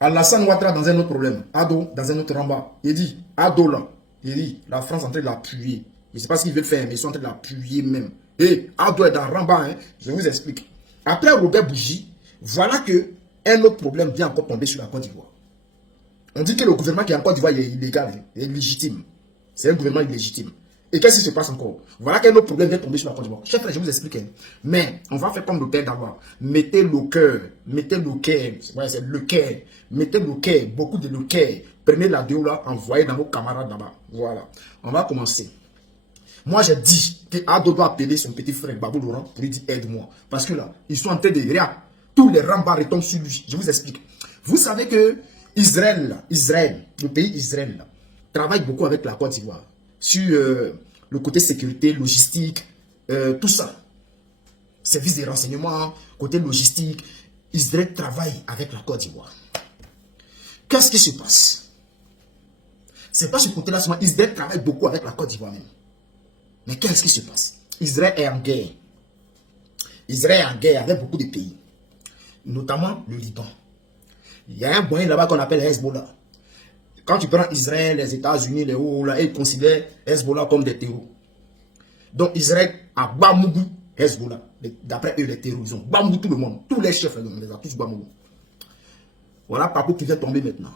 Alassane Ouattara dans un autre problème. Ado dans un autre ramba. Il dit, Ado là, il dit, la France est en train de l'appuyer. Je ne sais pas ce qu'ils veulent faire, mais ils sont en train de l'appuyer même. Et Ado est dans ramba, hein. Je vous explique. Après Robert Bougie, voilà que un autre problème vient encore tomber sur la Côte d'Ivoire. On dit que le gouvernement qui est en Côte d'Ivoire est illégal, est illégitime. C'est un gouvernement illégitime. Et qu'est-ce qui se passe encore? Voilà qu'un autre problème vient tomber sur la Côte d'Ivoire. Chef, je vous explique. Hein. Mais on va faire comme le père d'abord. Mettez le cœur. Mettez le cœur. Ouais, c'est le cœur. Mettez le cœur. Beaucoup de le cœur. Prenez la déo là, envoyez dans vos camarades là-bas. Voilà. On va commencer. Moi, j'ai dit que Ado doit appeler son petit frère Babou Laurent pour lui dire aide-moi. Parce que là, ils sont en train de rien. Tous les rambas retombent sur lui. Je vous explique. Vous savez que Israël, le pays Israël, là, travaille beaucoup avec la Côte d'Ivoire. Sur le côté sécurité, logistique, tout ça. Service des renseignements, côté logistique. Israël travaille avec la Côte d'Ivoire. Qu'est-ce qui se passe? C'est pas ce côté-là seulement. Israël travaille beaucoup avec la Côte d'Ivoire même. Mais qu'est-ce qui se passe? Israël est en guerre. Israël est en guerre avec beaucoup de pays. Notamment le Liban. Il y a un moyen là-bas qu'on appelle Hezbollah. Quand tu prends Israël, les États-Unis, les hauts, là, ils considèrent Hezbollah comme des terroristes. Donc Israël a Bamougou Hezbollah. D'après eux, les terroristes. Ils ont Bamougou tout le monde. Tous les chefs, on les a tous Bamougou. Voilà Papo qui vient tomber maintenant.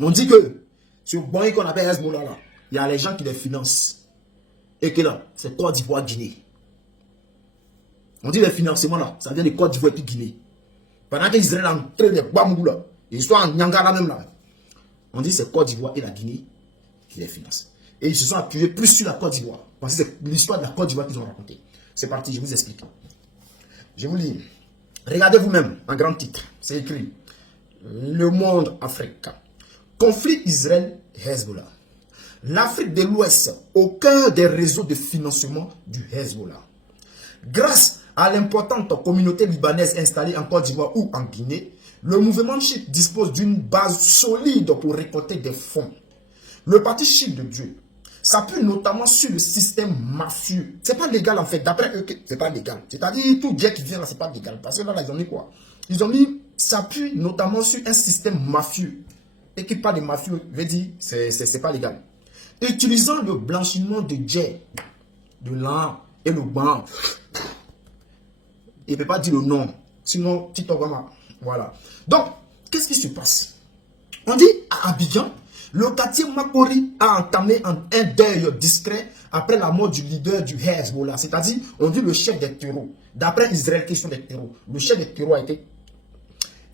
On dit que sur le qu'on appelle Hezbollah, là, il y a les gens qui les financent. Et que là, c'est Côte d'Ivoire, Guinée. On dit les financements là, ça vient de Côte d'Ivoire et Guinée. Pendant qu'Israël est en train de Bamougou là, ils sont en Nyangara même là. On dit c'est Côte d'Ivoire et la Guinée qui les financent. Et ils se sont appuyés plus sur la Côte d'Ivoire. Parce que c'est l'histoire de la Côte d'Ivoire qu'ils ont raconté. C'est parti, je vous explique. Je vous lis. Regardez vous-même, en grand titre. C'est écrit. Le monde africain. Conflit Israël-Hezbollah. L'Afrique de l'Ouest au cœur des réseaux de financement du Hezbollah. Grâce à l'importante communauté libanaise installée en Côte d'Ivoire ou en Guinée, le mouvement chiite dispose d'une base solide pour récolter des fonds. Le parti chiite de Dieu s'appuie notamment sur le système mafieux. C'est pas légal en fait, d'après eux, c'est pas légal. C'est-à-dire tout Dieu qui vient là, c'est pas légal. Parce que là, ils ont mis quoi? Ils ont mis s'appuie notamment sur un système mafieux. Et qui parle de mafieux, veut dire c'est pas légal. Utilisant le blanchiment de jet, de l'an et le banc. Il ne peut pas dire le nom. Sinon, Tito Gama. Voilà. Donc, qu'est-ce qui se passe? On dit à Abidjan, le quartier Makori a entamé un deuil discret après la mort du leader du Hezbollah. C'est-à-dire, on dit le chef des terreaux. D'après Israël, question des terreaux. Le chef des terreaux a été.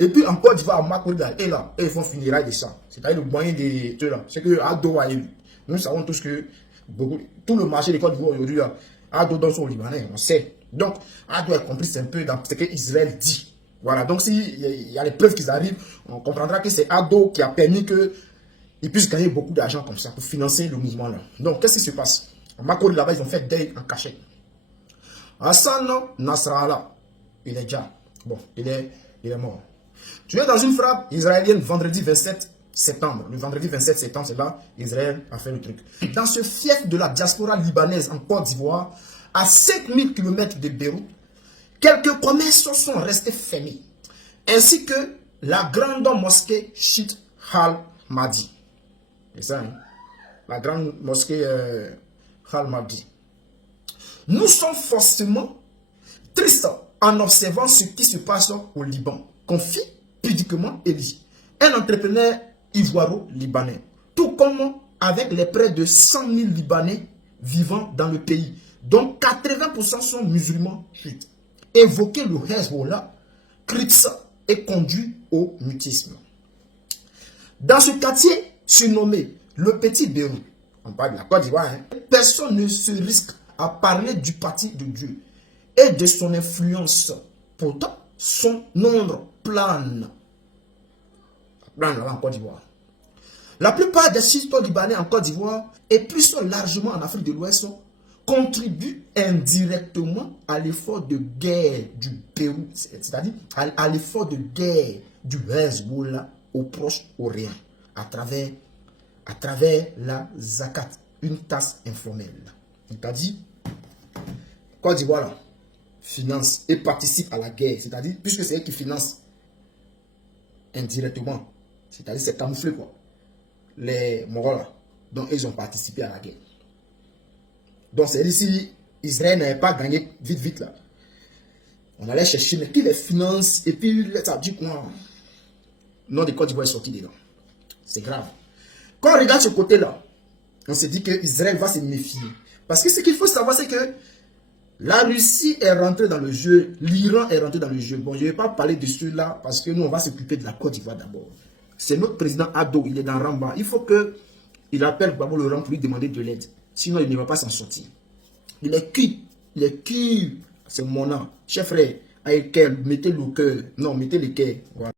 Et puis, en Côte d'Ivoire, à Makori, et là, ils font funérailles de ça. C'est-à-dire le moyen de. C'est que Ado a élu. Nous savons tous que tout le marché de Côte d'Ivoire aujourd'hui, Ado donne son Libanais, on sait. Donc, Ado est compris un peu dans ce que Israël dit. Voilà, donc s'il y a les preuves qui arrivent, on comprendra que c'est Ado qui a permis qu'ils puissent gagner beaucoup d'argent comme ça pour financer le mouvement là. Donc, qu'est-ce qui se passe? En Makori là-bas, ils ont fait deuil en cachette. Hassan Nasrallah, il est déjà, bon, il est mort. Tu es dans une frappe israélienne vendredi 27 septembre. Le vendredi 27 septembre, c'est là Israël a fait le truc. Dans ce fief de la diaspora libanaise en Côte d'Ivoire, à 5000 km de Beyrouth, quelques commerces sont restés fermés, ainsi que la grande mosquée chiite Al-Mahdi. C'est ça, hein? La grande mosquée Al-Mahdi. Nous sommes forcément tristes en observant ce qui se passe au Liban, confie pudiquement Elie, un entrepreneur ivoiro-libanais, tout comme avec les près de 100 000 Libanais vivant dans le pays, dont 80% sont musulmans chiites. Évoquer le Hezbollah, Kritsa est conduit au mutisme. Dans ce quartier surnommé le Petit Beyrouth, on parle de la Côte d'Ivoire, hein, personne ne se risque à parler du parti de Dieu et de son influence. Pourtant, son nombre plane. Plane là en Côte d'Ivoire. La plupart des citoyens libanais en Côte d'Ivoire et plus largement en Afrique de l'Ouest contribuent indirectement à l'effort de guerre du Pérou, c'est-à-dire à l'effort de guerre du Hezbollah au Proche-Orient à travers la zakat, une taxe informelle. C'est-à-dire, Côte d'Ivoire finance et participe à la guerre, c'est-à-dire, puisque c'est elle qui finance indirectement. C'est-à-dire c'est camouflé quoi. Les Mongols, donc ils ont participé à la guerre. Donc c'est ici, Israël n'avait pas gagné vite là. On allait chercher, mais qui les finance, et puis ça dit quoi? Le nom de Côte d'Ivoire est sorti dedans. C'est grave. Quand on regarde ce côté-là, on se dit que Israël va se méfier. Parce que ce qu'il faut savoir, c'est que la Russie est rentrée dans le jeu, l'Iran est rentré dans le jeu. Bon, je ne vais pas parler de ceux-là, parce que nous, on va s'occuper de la Côte d'Ivoire d'abord. C'est notre président Ado, il est dans Ramba. Il faut qu'il appelle Gbagbo Laurent pour lui demander de l'aide. Sinon, il ne va pas s'en sortir. Il est cuit. Il est cuit. C'est mon nom. Chef frère, avec mettez le cœur. Non, mettez le cœur. Voilà.